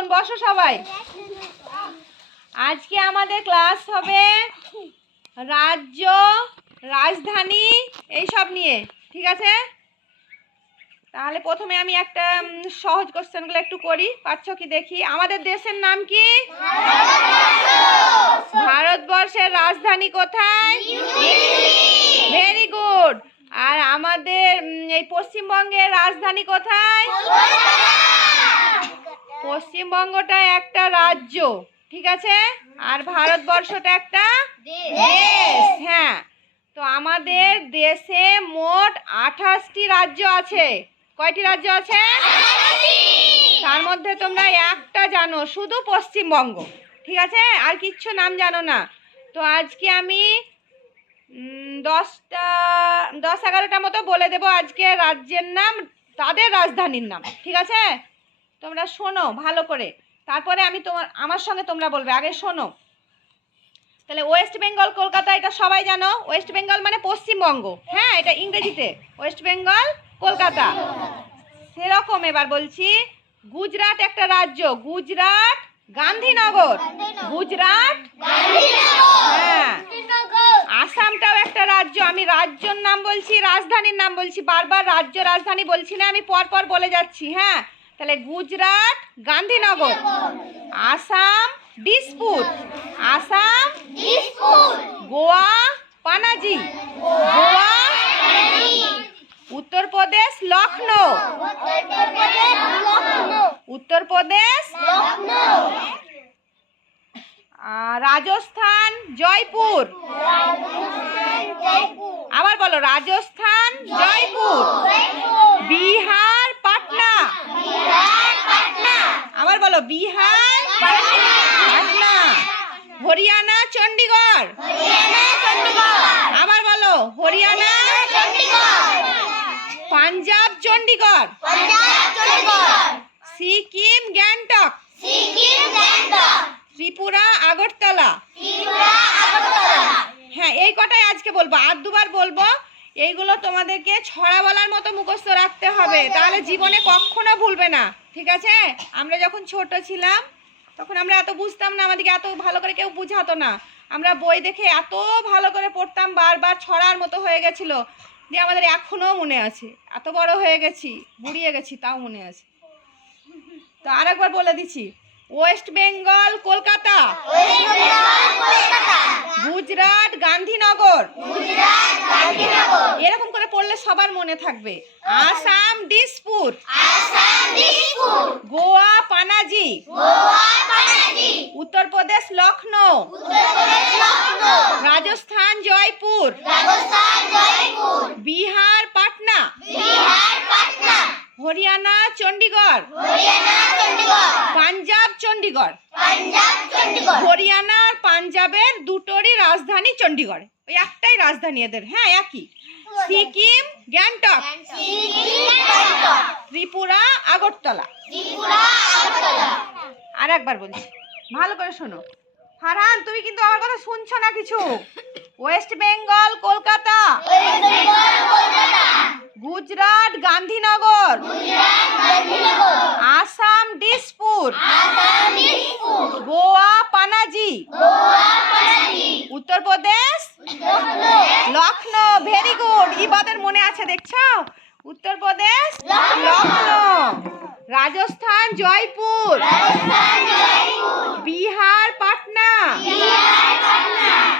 বসুন, বসো সবাই। আজকে আমাদের ক্লাস হবে রাজ্য, রাজধানী, এইসব নিয়ে, ঠিক আছে? তাহলে প্রথমে আমি একটা সহজ কোশ্চেনগুলো একটু করি পারছ কি দেখি? আমাদের দেশের নাম কি? ভারতবর্ষের রাজধানী কোথায়? ভেরি গুড আর আমাদের এই পশ্চিমবঙ্গের রাজধানী কোথায়? পশ্চিমবঙ্গটা একটা রাজ্য ঠিক আছে? আর ভারতবর্ষটা একটা দেশ। হ্যাঁ। তো আমাদের দেশে মোট আঠাশটি রাজ্য আছে। কয়টি রাজ্য আছে? তার মধ্যে তোমরা একটা জানো শুধু পশ্চিমবঙ্গ ঠিক আছে? আর কিচ্ছু নাম জানো না। তো আজকে আমি দশটা দশ এগারোটা মতো বলে দেবো আজকে রাজ্যের নাম তাদের রাজধানীর নাম ঠিক আছে? তোমরা শোনো ভালো করে। তারপরে আমি তোমার আমার সঙ্গে তোমরা বলবে আগে শোনো। তাহলে ওয়েস্ট বেঙ্গল কলকাতা এটা সবাই জানো? ওয়েস্ট বেঙ্গল মানে পশ্চিমবঙ্গ। হ্যাঁ এটা ইংরেজিতে। West Bengal Kolkata. সেরকম এবার বলছি গুজরাট একটা রাজ্য। গুজরাট গান্ধীনগর। গুজরাট হ্যাঁ। আসামটাও একটা রাজ্য। আমি রাজ্যর নাম বলছি রাজধানীর নাম বলছি। বারবার রাজ্য রাজধানী বলছি না আমি পর পর বলে যাচ্ছি হ্যাঁ। তাহলে গুজরাট গান্ধীনগর। আসাম দিসপুর। আসাম গোয়া পানাজি। গোয়া উত্তরপ্রদেশ লখনৌ। উত্তরপ্রদেশ রাজস্থান জয়পুর। আবার বলো রাজস্থান জয়পুর। বিহার পাটনা আবার বলো বিহার পাটনা হরিয়ানা চণ্ডীগড় আবার বলো হরিয়ানা পাঞ্জাব চণ্ডীগড় সিকিম গ্যাংটক। ত্রিপুরা আগরতলা। হ্যাঁ এই কটাই আজকে বলব। আর দুবার বলব এইগুলো তোমাদেরকে ছড়া বলার মতো মুখস্থ রাখতে হবে। তাহলে জীবনে কখনো ভুলবে না। ঠিক আছে? আমরা যখন ছোট ছিলাম তখন আমরা এত বুঝতাম না আমাদেরকে এত ভালো করে কেউ বুঝাতো না। আমরা বই দেখে এত ভালো করে পড়তাম বারবার ছড়ার মতো হয়ে গেছিল যে আমাদের এখনও মনে আছে। এত বড় হয়ে গেছি বুড়িয়ে গেছি তাও মনে আছে। তো আর একবার বলে দিচ্ছি ওয়েস্ট বেঙ্গল কলকাতা। গুজরাট গান্ধীনগর। এরকম করে পড়লে সবার মনে থাকবে। আসাম দিসপুর। গোয়া পানাজি। উত্তরপ্রদেশ লখনৌ। রাজস্থান জয়পুর। বিহার পাটনা। হরিয়ানা চণ্ডীগড়। পাঞ্জাব চণ্ডীগড়। হরিয়ানা আর পাঞ্জাবের দুটোরই রাজধানী চণ্ডীগড় ওই একটাই রাজধানী এদের। হ্যাঁ একই। সিকিম গ্যাংটক। ত্রিপুরা আগরতলা। আর একবার বলছি ভালো করে শোনো। ফারহান তুমি কিন্তু আমার কথা শুনছো না কিছু? West Bengal Kolkata. Gujarat Gandhinagar. Assam Panaji Uttar Pradesh? Lucknow very good ইবাদের মনে আছে দেখছ? উত্তরপ্রদেশ? লখনৌ রাজস্থান জয়পুর। বিহার পাটনা।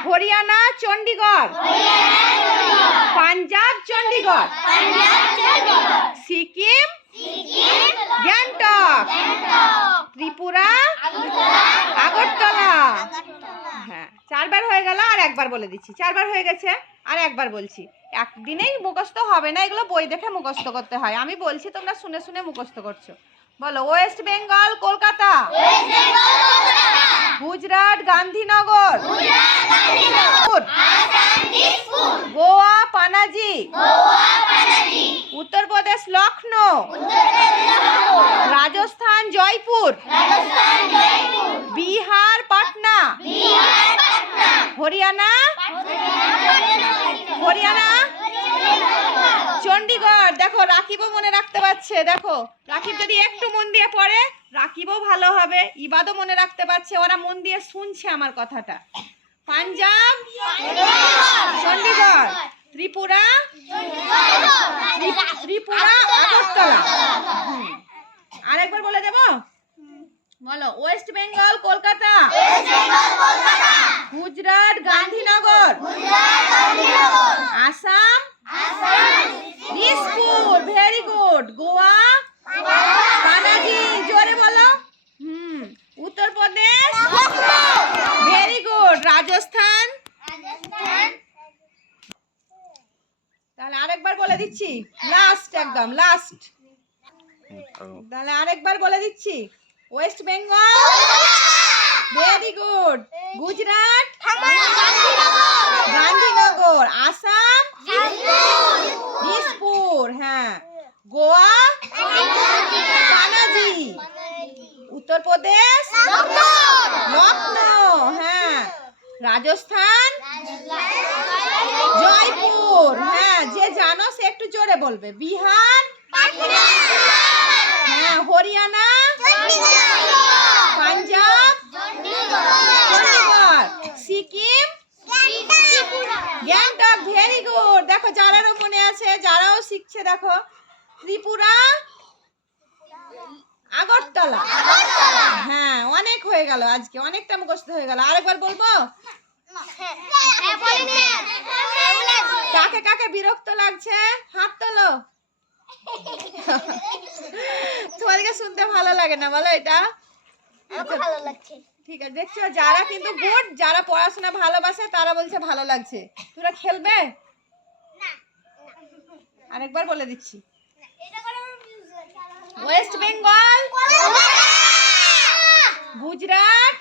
হরিয়ানা চণ্ডীগড়। পাঞ্জাব চণ্ডীগড়। সিকিম? গ্যাংটক। ত্রিপুরা আগরতলা। হ্যাঁ চারবার হয়ে গেল আর একবার বলে দিচ্ছি। চারবার হয়ে গেছে আর একবার বলছি। একদিনেই মুখস্থ হবে না এগুলো বই দেখে মুখস্থ করতে হয়। আমি বলছি তোমরা শুনে শুনে মুখস্থ করছ। বলো ওয়েস্ট বেঙ্গল কলকাতা। গুজরাট গান্ধীনগর। গোয়া পানাজি। উত্তরপ্রদেশ লখনৌ। জয়পুর। বিহার পাটনা। হরিয়ানা। হরিয়ানা। চণ্ডীগড়। দেখো রাকিবও মনে রাখতে পারছে। দেখো রাকিব যদি একটু মন দিয়ে পড়ে রাকিবও ভালো হবে। ইবাদও মনে রাখতে পারছে। ওরা মন দিয়ে শুনছে আমার কথাটা। পাঞ্জাব। চণ্ডীগড়। ত্রিপুরা। ত্রিপুরা আগরতলা হুম। আরেকবার বলে দেব বলো West Bengal Kolkata? Gujarat Gandhinagar. Assam? Dispur very good Goa? Panaji জোরে বলো। হুম উত্তরপ্রদেশ? Very good Rajasthan? তাহলে আরেকবার বলে দিচ্ছি। লাস্ট একদম লাস্ট তাহলে আরেকবার বলে দিচ্ছি। West Bengal very good Gujarat Gandhinagar Assam Dispur হ্যাঁ। গোয়া পানাজি উত্তরপ্রদেশ লখনৌ হ্যাঁ। রাজস্থান জয়পুর হ্যাঁ। যে জানো সে একটু জোরে বলবে। বিহার হ্যাঁ হরিয়ানা পাঞ্জাব চণ্ডীগড় সিকিম গ্যাংটক ভেরি গুড দেখো যারারও মনে আছে যারাও শিখছে দেখো ত্রিপুরা আগরতলা। হ্যাঁ অনেক হয়ে গেল আজকে অনেকটা মুখস্থ হয়ে গেল। আরেকবার বলব? কাকে কাকে বিরক্ত লাগছে? হাত তোলো। তোমাদেরকে শুনতে ভালো লাগে না বলো এটা? ঠিক আছে দেখছ যারা কিন্তু গুড যারা পড়াশোনা ভালোবাসে তারা বলছে ভালো লাগছে। তোরা খেলবে? আরেকবার বলে দিচ্ছি। West Bengal Gujarat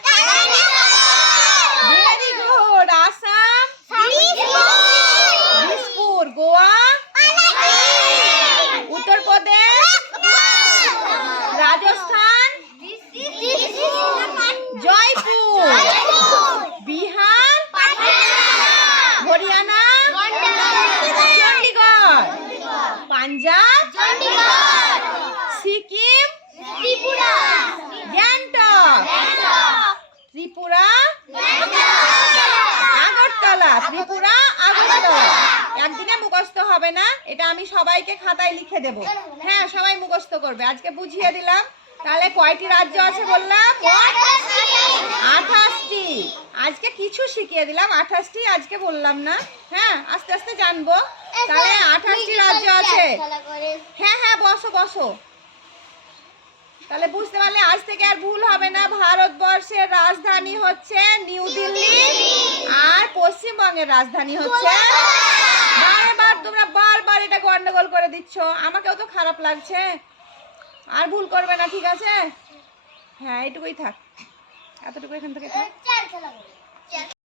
very good Assam Dispur Goa Uttar Pradesh Rajasthan Jaipur Bihar Haryana Chandigarh Punjab Sikkim Gangtok Tripura Agartala Tripura Agartala একদিনে মুখস্থ হবে না, এটা আমি সবাইকে খাতায় লিখে দেব। হ্যাঁ সবাই মুখস্থ করবে। আজকে বুঝিয়ে দিলাম। তাহলে কয়টি রাজ্য আছে বললাম? আঠাশটি। আজকে কিছু শিখিয়ে দিলাম। আঠাশটি আজকে বললাম না। হ্যাঁ আস্তে আস্তে জানব। তাহলে আঠাশটি রাজ্য আছে। হ্যাঁ হ্যাঁ বসো বসো। তাহলে বুঝতে পারলে আজ থেকে আর ভুল হবে না। ভারতবর্ষের রাজধানী হচ্ছে নিউ দিল্লি। পশ্চিমবঙ্গের রাজধানী হচ্ছে। বারবার তোমরা বারবার এটা গন্ডগোল করে দিচ্ছ। আমাকেও তো খারাপ লাগছে। আর ভুল করবে না, ঠিক আছে? হ্যাঁ এটুকুই থাক। এতটুকু এখান থেকে থাক।